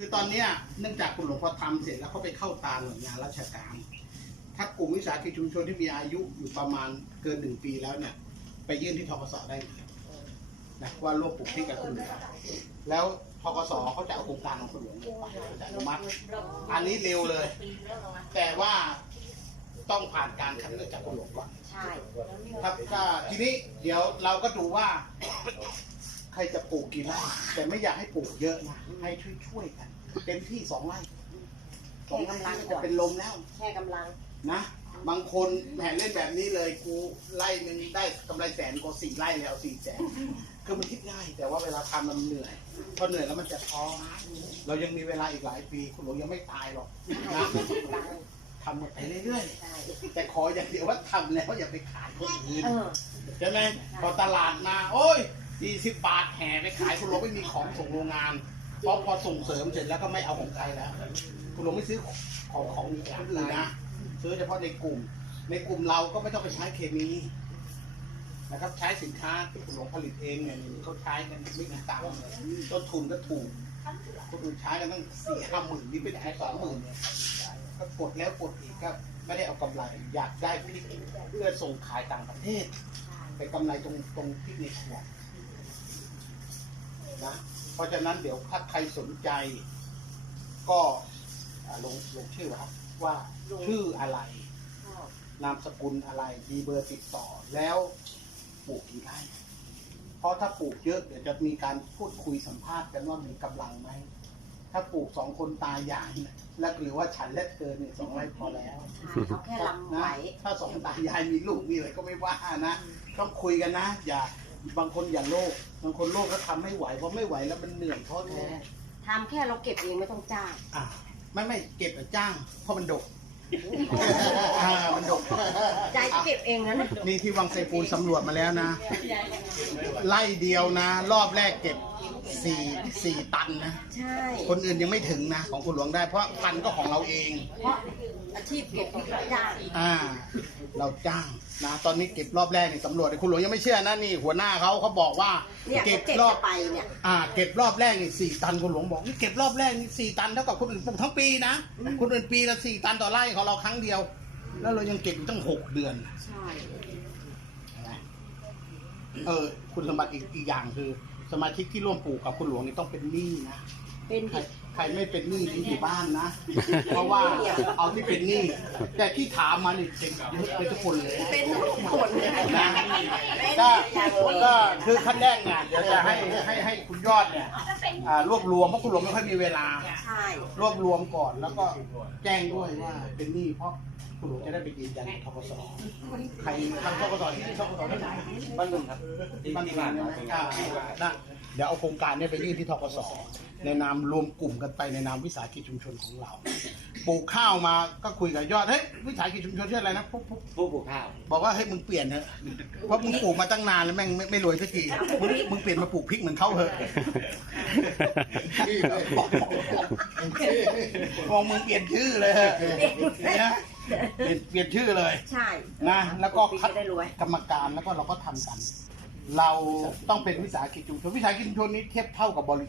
คือตอนเนี้ยเนื่องจากคุณหลวงพอทำเสร็จแล้วเขาไปเข้าตาหน่วยงานราชการ ถ้ากลุ่มวิสาหกิจชุมชนที่มีอายุอยู่ประมาณเกินหนึ่งปีแล้วเนี่ย ไปยื่นที่ทกสได้เลยนะว่าร่วมปลูกพริกกับคุณหลวงแล้วทกสเขาจะเอาโครงการของคุณหลวงไปจะอนุมัติอันนี้เร็วเลย แต่ว่าต้องผ่านการคัดเลือกจากคุณหลวงก่อนใช่ครับก็ทีนี้เดี๋ยวเราก็ดูว่าใค รจะปลูกกี่ไร่แต่ไม่อยากให้ปลูกเยอะนะให้ช่วยๆกันเต็มที่สองไร่สองไร่จะเป็นลมแล้ว แค่กำลัง นะ บางคนแผนเล่นแบบนี้เลยกูไล่หนึ่งได้กำไรแสนก็สี่ไร่แล้วสี่แสนคือมันคิดง่าย แต่ว่าเวลาทำมันเหนื่อยพอเหนื่อยแล้วมันจะท้อเรายังมีเวลาอีกหลายปี คุณหลวงยังไม่ตายหรอกนะทำไปเรื่อยใช่ๆ แต่ขออย่างเดียวว่าทำแล้วอย่าไปขายคนอื่นเออ ใช่ไหมพอตลาดมา โอ้ย สี่สิบบาทแห่ไปขายคุณหลวงไม่มีของส่งโรงงานเพราะพอส่งเสริมเสร็จแล้วก็ไม่เอาของใครแล้วคุณหลวงไม่ซื้อของของคนอื่นนะซื้อเฉพาะในกลุ่ม ในกลุ่มเราก็ไม่ต้องไปใช้เคมีนะครับใช้สินค้าที่คุณหลวงผลิตเองเนี่ยเขาใช้กันไม่กี่ตังค์ต้นทุนก็ถูกคนอื่นใช้กันตั้งสี่ห้าหมื่นนี่เป็นแค่สองหมื่นเนี่ยก็กดแล้วกดอีกก็ไม่ได้เอากำไรอยากได้พริกเพื่อส่งขายต่างประเทศไปกำไรตรงตรงพริกในขวด นะเพราะฉะนั้นเดี๋ยวถ้าใครสนใจ ก็อ่าลงลงชื่อครับว่าชื่ออะไรนามสกุลอะไรมีเบอร์ติดต่อแล้วปลูกกี่ไร่เพราะถ้าปลูกเยอะเดี๋ยวจะมีการพูดคุยสัมภาษณ์กันว่ามีกำลังไหม ถ้าปลูกสองคนตายายเนี่ยแล้วหรือว่าฉันเล็กเกินเนี่ยสองไร่พอแล้วใช่เอาแค่ลำไหวนะถ้าสองตายายมีลูกมีอะไรก็ไม่ว่านะ ต้องคุยกันนะ อย่า บางคนอย่าโลภบางคนโลภแล้วทำไม่ไหวเพราะไม่ไหวแล้วมันเหนื่อยท้อแท้ทำแค่เราเก็บเองไม่ต้องจ้างอะไม่ไม่เก็บแต่จ้างเพราะมันดกอ่ามันดก ใจก็เก็บเองนะนะนี่ที่วังไซปูนสำรวจมาแล้วนะ ไล่เดียวนะ รอบแรกเก็บสี่สี่ตันนะ ใช่ คนอื่นยังไม่ถึงนะ ของคุณหลวงได้เพราะพันธุ์ก็ของเราเอง เพราะอาชีพเก็บที่จ้าง อ่า เราจ้างนะตอนนี้เก็บรอบแรกนี่สำรวจคุณหลวงยังไม่เชื่อนะนี่หัวหน้าเขาเขาบอกว่าเนี่ยเก็ก็บเจ็บรอบไปเนี่ยอ่าเก็บรอบแรกนี่สี่ตันคุณหลวงบอกนี่เก็บรอบแรกนี่สี่ตันเท่ากับคนอื่นปลูกทั้งปีนะคนอื่นปีละสี่ตันต่อไร่ของเราครั้งเดียว แล้วเรายังเก็บอยู่ตั้งหกเดือนใช่เออคุณสมบัติอีกอีกอย่างคือ สมาชิกที่ร่วมปลูกกับคุณหลวงนี่ต้องเป็นหนี้นะ เป็นใครดิใครไม่เป็นหนี้ที่อยู่บ้านนะ เพราะว่าเอาที่เป็นหนี้แต่ที่ถามมานี่เป็นเยอะเลยทุกคนเลยเป็นทุกคนนะก็ก็คือขั้นแรกเนี่ยเดี๋ยวจะให้ให้ให้คุณยอดเนี่ยอ่ารวบรวมเพราะคุณหลวงไม่ค่อยมีเวลา ใช่รวบรวมก่อนแล้วก็แจ้งด้วยว่าเป็นหนี้เพราะคุณหลวงจะได้ไปยืนยันกับทกสใครทำทกสที่นี่ทกสที่ไหนบ้านลุงครับบ้านที่บ้านใช่ไหมอ่านะเดี๋ยวเอาโครงการเนี้ไปยื่นที่ทกสในนามรวมกลุ่มกันไปในนามวิสาหกิจชุมชนของเราปลูกข้าวมาก็คุยกับยอดเฮ้ยวิสาหกิจชุมชนชื่ออะไรนะปุ๊บปุ๊บผู้ปลูกข้าวบอกว่าเฮ้ยมึงเปลี่ยนเถอะเพราะมึงปลูกมาตั้งนานแล้วแม่งไม่ไม่รวยสักทีมึงมึงเปลี่ยนมาปลูกพริกเหมือนเขาเถอะมองมึงเปลี่ยนชื่อเลยเถอะนะเปลี่ยนเปลี่ยนชื่อเลย ใช่นะแล้วก็คัดได้รวยกรรมการแล้วก็เราก็ทำกัน เราต้องเป็นวิสาหกิจชุมชนวิสาหกิจชุมชนนี้เทียบเท่ากับบริษัท